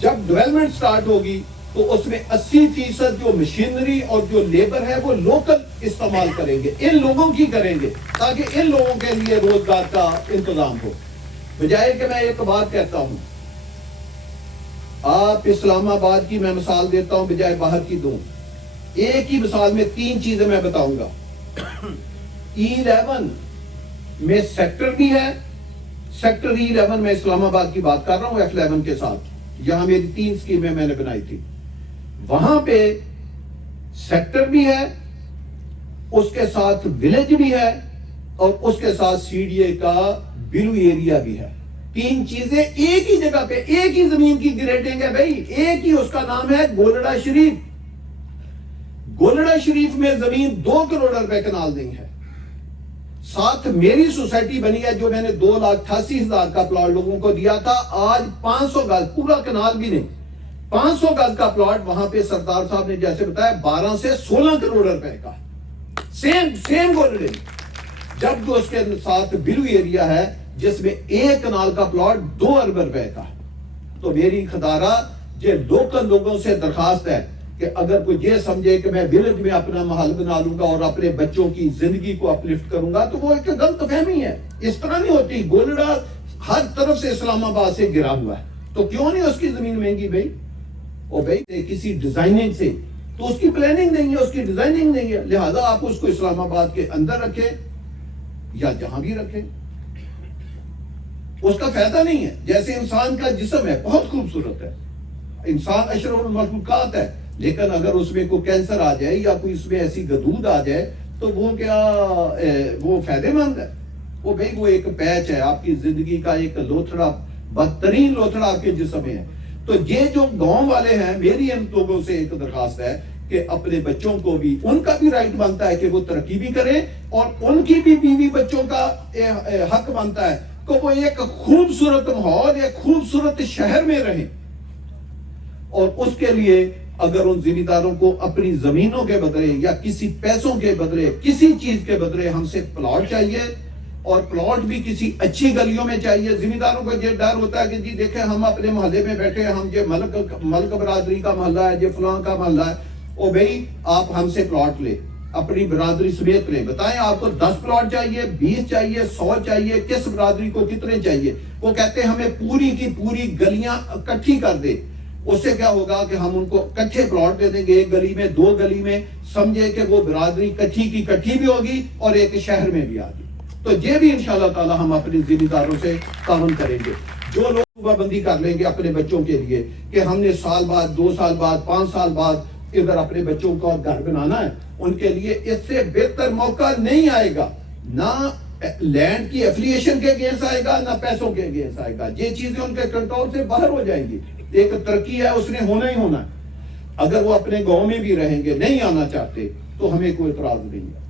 جب development start ہوگی تو اس میں 80% جو مشینری اور جو لیبر ہے وہ لوکل استعمال کریں گے، ان لوگوں کی کریں گے، تاکہ ان لوگوں کے لیے روزگار کا انتظام ہو. بجائے کہ میں ایک بات کہتا ہوں، آپ اسلام آباد کی میں مثال دیتا ہوں بجائے باہر کی دوں. ایک ہی مثال میں 3 چیزیں میں بتاؤں گا. E11 میں سیکٹر بھی ہے، سیکٹر E11 میں اسلام آباد کی بات کر رہا ہوں F11 کے ساتھ، یہاں میری 3 اسکیمیں میں نے بنائی تھی. وہاں پہ سیکٹر بھی ہے، اس کے ساتھ ولیج بھی ہے، اور اس کے ساتھ CDA کا بلو ایریا بھی ہے. 3 چیزیں ایک ہی جگہ پہ، ایک ہی زمین کی گریڈنگ ہے بھائی، ایک ہی، اس کا نام ہے گولڑا شریف. گولڑا شریف میں زمین 2 کروڑ روپے کنال نہیں ہے. ساتھ میری سوسائٹی بنی ہے جو میں نے 2,88,000 کا پلاٹ لوگوں کو دیا تھا. آج 500 گز، پورا کنال بھی نہیں، 500 گز کا پلاٹ وہاں پہ سردار صاحب نے جیسے بتایا 12 سے 16 کروڑ روپے کا. سیم گولڈن، جب اس کے ساتھ بلو ایریا ہے جس میں 1 کنال کا پلاٹ 2 ارب روپے کا. تو میری خدارہ یہ لوکل لوگوں سے درخواست ہے کہ اگر کوئی یہ سمجھے کہ میں ولیج میں اپنا محل بنا لوں گا اور اپنے بچوں کی زندگی کو اپلفٹ کروں گا تو وہ ایک غلط فہمی ہے. اس طرح نہیں ہوتی. گولڑا ہر طرف سے اسلام آباد سے گرا ہوا ہے، تو کیوں نہیں اس کی زمین مہنگی بھائی؟ اور بھائی کسی ڈیزائننگ سے تو اس کی پلاننگ نہیں ہے، اس کی ڈیزائننگ نہیں ہے، لہذا آپ اس کو اسلام آباد کے اندر رکھیں یا جہاں بھی رکھیں، اس کا فائدہ نہیں ہے. جیسے انسان کا جسم ہے بہت خوبصورت ہے، انسان اشرف المخلوقات ہے، لیکن اگر اس میں کوئی کینسر آ جائے یا کوئی اس میں ایسی گدود آ جائے تو وہ کیا وہ فائدے مند ہے؟ وہ بھائی وہ ایک پیچ ہے آپ کی زندگی کا، ایک لوتھڑا، بدترین لوتھڑا آپ کے جسم میں ہے. تو یہ جو گاؤں والے ہیں، میری ان لوگوں سے ایک درخواست ہے کہ اپنے بچوں کو بھی، ان کا بھی رائٹ بنتا ہے کہ وہ ترقی بھی کریں، اور ان کی بھی بیوی بچوں کا حق بنتا ہے کہ وہ ایک خوبصورت ماحول، ایک خوبصورت شہر میں رہیں. اور اس کے لیے اگر ان ذمہ داروں کو اپنی زمینوں کے بدلے یا کسی پیسوں کے بدلے، کسی چیز کے بدلے ہم سے پلاٹ چاہیے، اور پلاٹ بھی کسی اچھی گلیوں میں چاہیے. ذمہ داروں کو یہ ڈر ہوتا ہے کہ جی دیکھیں ہم اپنے محلے میں بیٹھے ہیں، ہم یہ ملک برادری کا محلہ ہے، یہ فلاں کا محلہ ہے، او بھائی آپ ہم سے پلاٹ لیں، اپنی برادری سمیت لیں، بتائیں آپ کو 10 پلاٹ چاہیے، 20 چاہیے، 100 چاہیے، کس برادری کو کتنے چاہیے. وہ کہتے ہیں ہمیں پوری کی پوری گلیاں اکٹھی کر دے. اس سے کیا ہوگا کہ ہم ان کو کچھے پلاٹ دے دیں گے، 1 گلی میں، 2 گلی میں، سمجھے کہ وہ برادری کچھی کی کٹھی بھی ہوگی اور ایک شہر میں بھی آگی. تو یہ بھی انشاءاللہ تعالی ہم اپنی ذمہ داروں سے تعاون کریں گے. جو لوگ پابندی کر لیں گے اپنے بچوں کے لیے کہ ہم نے سال بعد، 2 سال بعد، 5 سال بعد ادھر اپنے بچوں کا گھر بنانا ہے، ان کے لیے اس سے بہتر موقع نہیں آئے گا. نہ لینڈ کی ایفلیشن کے اگینسٹ آئے گا، نہ پیسوں کے اگینسٹ آئے گا. یہ چیزیں ان کے کنٹرول سے باہر ہو جائیں گی. ایک ترقی ہے، اس نے ہونا ہی ہونا ہے. اگر وہ اپنے گاؤں میں بھی رہیں گے، نہیں آنا چاہتے، تو ہمیں کوئی اعتراض نہیں ہے.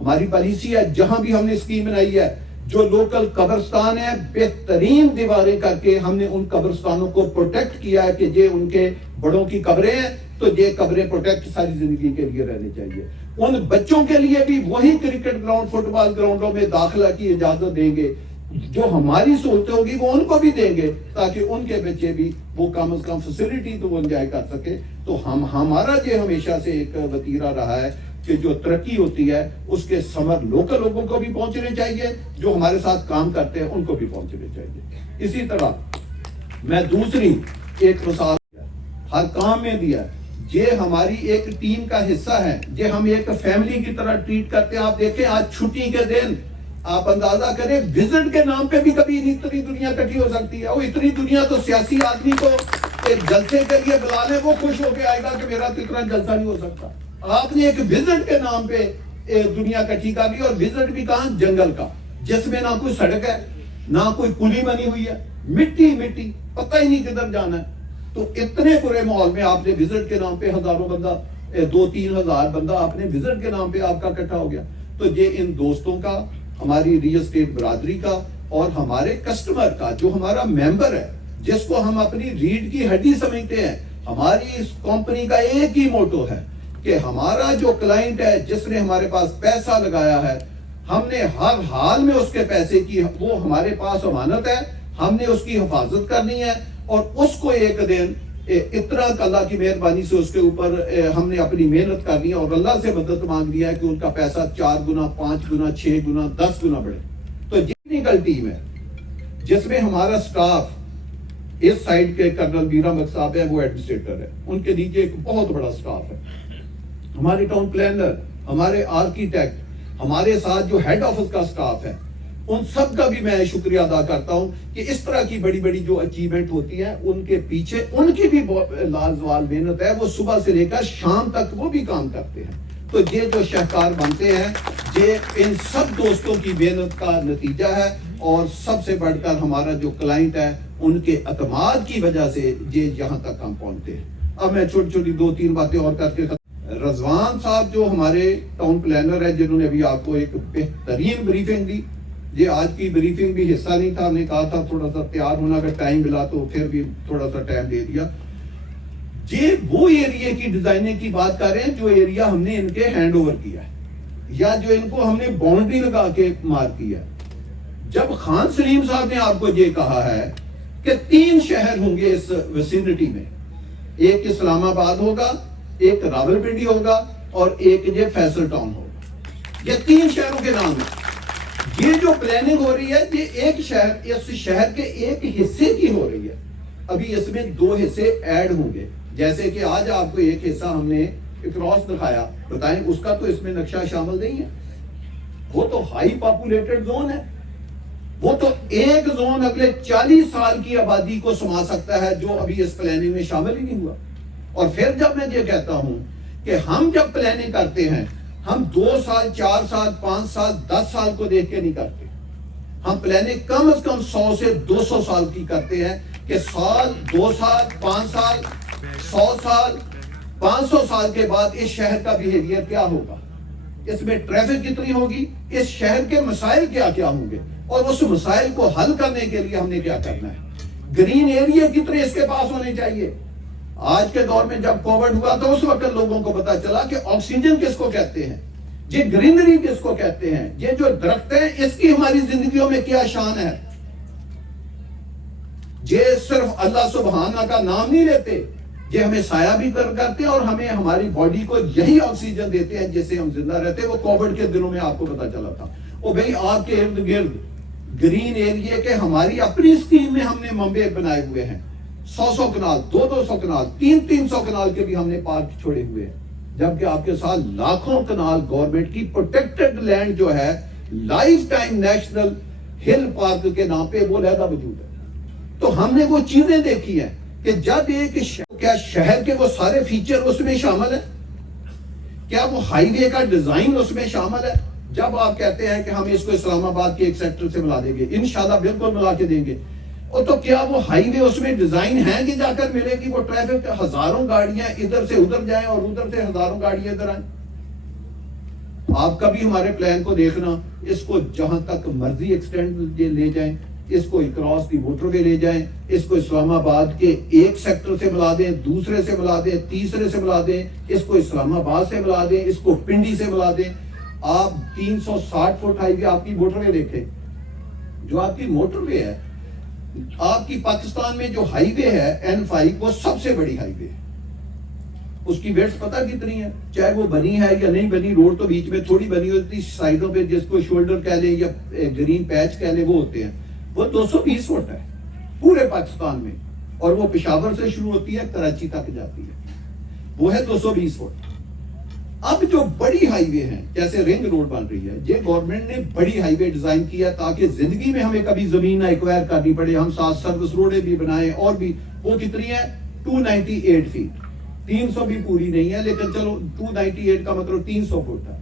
ہماری پالیسی ہے جہاں بھی ہم نے اسکیم بنائی ہے، جو لوکل قبرستان ہے بہترین دیواریں کر کے ہم نے ان قبرستانوں کو پروٹیکٹ کیا ہے کہ یہ ان کے بڑوں کی قبریں ہیں تو یہ قبریں پروٹیکٹ ساری زندگی کے لیے رہنی چاہیے. ان بچوں کے لیے بھی وہی کرکٹ گراؤنڈ، فٹ بال گراؤنڈوں میں داخلہ کی اجازت دیں گے. جو ہماری سہولتیں ہوگی وہ ان کو بھی دیں گے تاکہ ان کے بچے بھی وہ کم از کم فیسلٹی تو وہ انجوائے کر سکے. تو ہمارا یہ ہمیشہ سے ایک وتیرہ رہا ہے کہ جو ترقی ہوتی ہے اس کے ثمر لوکل لوگوں کو بھی پہنچنے چاہیے، جو ہمارے ساتھ کام کرتے ہیں ان کو بھی پہنچنے چاہیے. اسی طرح میں دوسری ایک مثال ہر کام میں دیا، یہ ہماری ایک ٹیم کا حصہ ہے، یہ ہم ایک فیملی کی طرح ٹریٹ کرتے ہیں. آپ دیکھیں آج چھٹی کے دن آپ اندازہ کریں، وزٹ کے نام پہ بھی کبھی اتنی دنیا اکٹھی ہو سکتی ہے. وہ اتنی دنیا تو سیاسی آدمی کو ایک جلسے کے لیے بلا لے، وہ خوش ہو کے آئے گا کہ میرا تو اتنا جلسہ نہیں ہو سکتا. آپ نے ایک وزٹ کے نام پہ دنیا اکٹھی کر لی، اور وزٹ بھی کہاں؟ جنگل کا، جس میں نہ کوئی سڑک ہے، نہ کوئی پلی بنی ہوئی ہے، مٹی مٹی، پتہ ہی نہیں کدھر جانا ہے. تو اتنے برے ماحول میں آپ نے وزٹ کے نام پہ ہزاروں بندہ، 2-3 ہزار بندہ آپ نے وزٹ کے نام پہ آپ کا اکٹھا ہو گیا. تو یہ ان دوستوں کا، ہماری ریل اسٹیٹ برادری کا، اور ہمارے کسٹمر کا جو ہمارا ممبر ہے، جس کو ہم اپنی ریڑھ کی ہڈی سمجھتے ہیں. ہماری اس کمپنی کا ایک ہی موٹو ہے کہ ہمارا جو کلائنٹ ہے، جس نے ہمارے پاس پیسہ لگایا ہے، ہم نے ہر حال میں اس کے پیسے کی، وہ ہمارے پاس امانت ہے، ہم نے اس کی حفاظت کرنی ہے. اور اس کو ایک دن اتنا اللہ کی مہربانی سے اس کے اوپر ہم نے اپنی محنت کر لی اور اللہ سے مدد مانگ لیا کہ ان کا پیسہ 4 گنا 5 گنا 6 گنا 10 گنا بڑھے. تو یہ ٹیکنیکل ٹیم ہے جس میں ہمارا سٹاف اس سائڈ کے کرنل میر احمد صاحب ہے، وہ ایڈمنسٹریٹر ہے، ان کے نیچے ایک بہت بڑا سٹاف ہے، ہمارے ٹاؤن پلانر، ہمارے آرکیٹیکٹ، ہمارے ساتھ جو ہیڈ آفس کا سٹاف ہے، ان سب کا بھی میں شکریہ ادا کرتا ہوں کہ اس طرح کی بڑی بڑی جو اچیومنٹ ہوتی ہیں ان کے پیچھے ان کی بھی لازوال محنت ہے. وہ صبح سے لے کر شام تک وہ بھی کام کرتے ہیں. تو یہ جو شہکار بنتے ہیں یہ ان سب دوستوں کی محنت کا نتیجہ ہے اور سب سے بڑھ کر ہمارا جو کلائنٹ ہے ان کے اعتماد کی وجہ سے یہ یہاں تک ہم پہنچتے ہیں. اب میں چھوٹی چھوٹی 2-3 باتیں اور کر کے رضوان صاحب جو ہمارے ٹاؤن پلانر ہیں جنہوں نے ابھی آپ کو ایک بہترین بریفنگ دی. یہ آج کی بریفنگ بھی حصہ نہیں تھا، ہم نے کہا تھا تھوڑا سا تیار ہونا، اگر ٹائم ملا تو پھر بھی تھوڑا سا ٹائم دے دیا. یہ وہ ایریا کی ڈیزائننگ کی بات کر رہے ہیں جو ایریا ہم نے ان کے ہینڈ اوور کیا ہے یا جو ان کو ہم نے باؤنڈری لگا کے مار کیا. جب خان سلیم صاحب نے آپ کو یہ کہا ہے کہ 3 شہر ہوں گے اس ویسینٹی میں، ایک اسلام آباد ہوگا، ایک راولپنڈی ہوگا اور ایک یہ فیصل ٹاؤن ہوگا، یہ 3 شہروں کے نام ہیں. یہ جو پلاننگ ہو رہی ہے یہ ایک شہر اس شہر کے ایک حصے کی ہو رہی ہے. ابھی اس میں 2 حصے ایڈ ہوں گے، جیسے کہ آج آپ کو ایک حصہ ہم نے کراس دکھایا، بتائیں اس کا تو اس میں نقشہ شامل نہیں ہے. وہ تو ہائی پاپولیٹڈ زون ہے، وہ تو ایک زون اگلے 40 سال کی آبادی کو سما سکتا ہے جو ابھی اس پلاننگ میں شامل ہی نہیں ہوا. اور پھر جب میں یہ کہتا ہوں کہ ہم جب پلاننگ کرتے ہیں ہم 2 سال 4 سال 5 سال 10 سال کو دیکھ کے نہیں کرتے، ہم پلاننگ کم از کم 100 سے 200 سال کی کرتے ہیں کہ سال 2 سال 5 سال 100 سال 500 سال کے بعد اس شہر کا بیہیویئر کیا ہوگا، اس میں ٹریفک کتنی ہوگی، اس شہر کے مسائل کیا کیا ہوں گے اور اس مسائل کو حل کرنے کے لیے ہم نے کیا کرنا ہے. گرین ایریا کتنے اس کے پاس ہونے چاہیے. آج کے دور میں جب کووڈ ہوا تو اس وقت لوگوں کو پتا چلا کہ آکسیجن کس کو کہتے ہیں، یہ گرینری کس کو کہتے ہیں، یہ جو درخت ہیں اس کی ہماری زندگیوں میں کیا شان ہے. یہ صرف اللہ سبحانہ کا نام نہیں لیتے، یہ ہمیں سایہ بھی کرتے ہیں اور ہمیں ہماری باڈی کو یہی آکسیجن دیتے ہیں جس سے ہم زندہ رہتے ہیں. وہ کووڈ کے دنوں میں آپ کو پتا چلا تھا. وہ بھئی آپ کے ارد گرد گرین ایریا کے ہماری اپنی اسکیم میں ہم نے منبع بنائے ہوئے ہیں. 100 کنال 200 کنال 300 کنال کے بھی ہم نے پارک چھوڑے ہوئے ہیں، جبکہ آپ کے ساتھ لاکھوں کنال گورنمنٹ کی پروٹیکٹڈ لینڈ جو ہے لائف ٹائم نیشنل ہل پارک کے نام پہ وہ علیحدہ موجود ہے. تو ہم نے وہ چیزیں دیکھی ہیں کہ جب ایک کیا شہر کے وہ سارے فیچر اس میں شامل ہیں، کیا وہ ہائی وے کا ڈیزائن اس میں شامل ہے. جب آپ کہتے ہیں کہ ہم اس کو اسلام آباد کے ایک سیکٹر سے ملا دیں گے، انشاءاللہ بالکل ملا کے دیں گے، اور تو کیا وہ ہائی وے اس میں ڈیزائن ہیں کہ جا کر ملے گی وہ ٹریفک ہزاروں گاڑیاں ادھر سے ادھر جائیں اور ادھر سے ہزاروں گاڑیاں ادھر آئیں. آپ کبھی ہمارے پلان کو دیکھنا، اس کو جہاں تک مرضی ایکسٹینڈ لے جائیں، اس کو اکراس دی موٹر وے لے جائیں، اس کو اسلام آباد کے ایک سیکٹر سے ملا دیں، دوسرے سے ملا دیں، تیسرے سے ملا دیں، اس کو اسلام آباد سے ملا دیں، اس کو پنڈی سے ملا دیں. آپ 360 فٹ ہائی وے آپ کی موٹر وے دیکھیں، جو آپ کی موٹر وے ہے آپ کی پاکستان میں جو ہائی وے ہے N5 وہ سب سے بڑی ہائی وے ہے. اس کی ویٹس پتہ کتنی ہے، چاہے وہ بنی ہے یا نہیں بنی، روڈ تو بیچ میں تھوڑی بنی ہوتی، سائڈوں پہ جس کو شولڈر کہہ لیں یا گرین پیچ کہہ لیں وہ ہوتے ہیں. وہ 220 فٹ ہے پورے پاکستان میں، اور وہ پشاور سے شروع ہوتی ہے کراچی تک جاتی ہے، وہ ہے 220 فٹ. اب جو بڑی ہائی وے ہیں جیسے رنگ روڈ بن رہی ہے، یہ گورنمنٹ نے بڑی ہائی وے ڈیزائن کیا تاکہ زندگی میں ہمیں کبھی زمین نہ ایکوائر کرنی پڑے. ہم 7 سروس روڈیں بھی بنائیں اور بھی. وہ کتنی ہے 298 فیٹ، 300 بھی پوری نہیں ہے لیکن چلو 298 کا مطلب 300 فٹ ہے.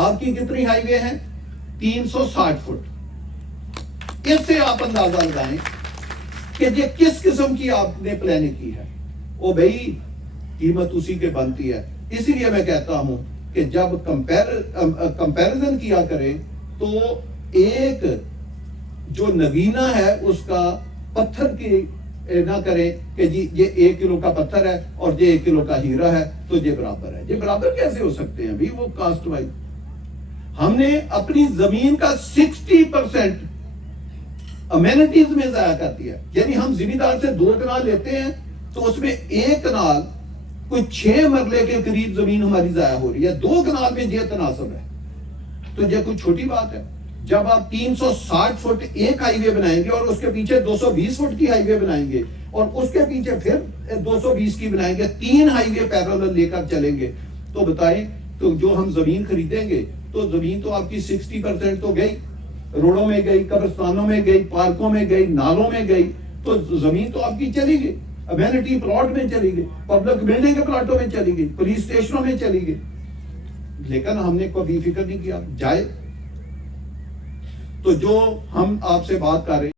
آپ کی کتنی ہائی وے ہیں 360 فٹ. اس سے آپ اندازہ لگائیں کہ یہ کس قسم کی آپ نے پلاننگ کی ہے. او بھائی قیمت اسی کے بنتی ہے. اسی لیے میں کہتا ہوں کہ جب کمپیریزن کیا کریں تو ایک جو نگینہ ہے اس کا پتھر کی نہ کریں کہ جی یہ 1 کلو کا پتھر ہے اور یہ 1 کلو کا ہیرا ہے تو یہ برابر ہے. یہ برابر کیسے ہو سکتے ہیں بھی؟ وہ کاسٹ وائز ہم نے اپنی زمین کا 60% امینٹیز میں ضائع کر دیا. یعنی ہم زمیندار سے 2 کنال لیتے ہیں تو اس میں 1 کنال کوئی 6 مرلے کے قریب زمین ہماری ضائع ہو رہی ہے. 2 کنال میں یہ تناسب ہے تو یہ کوئی چھوٹی بات ہے. جب آپ 360 فٹ ایک ہائی وے بنائیں گے اور اس کے پیچھے 220 فٹ کی ہائی وے بنائیں گے اور اس کے پیچھے پھر 220 کی بنائیں گے, 3 ہائی وے پیرالل لے کر چلیں گے, تو بتائیں تو جو ہم زمین خریدیں گے تو زمین تو آپ کی 60% تو گئی, روڈوں میں گئی, قبرستانوں میں گئی, پارکوں میں گئی, نالوں میں گئی, تو زمین تو آپ کی چلی گئی, امینٹی پلاٹ میں چلی گئی, پبلک بلڈنگ کے پلاٹوں میں چلی گئی, پولیس اسٹیشنوں میں چلی گئی. لیکن ہم نے کبھی فکر نہیں کیا جائے. تو جو ہم آپ سے بات کر رہے ہیں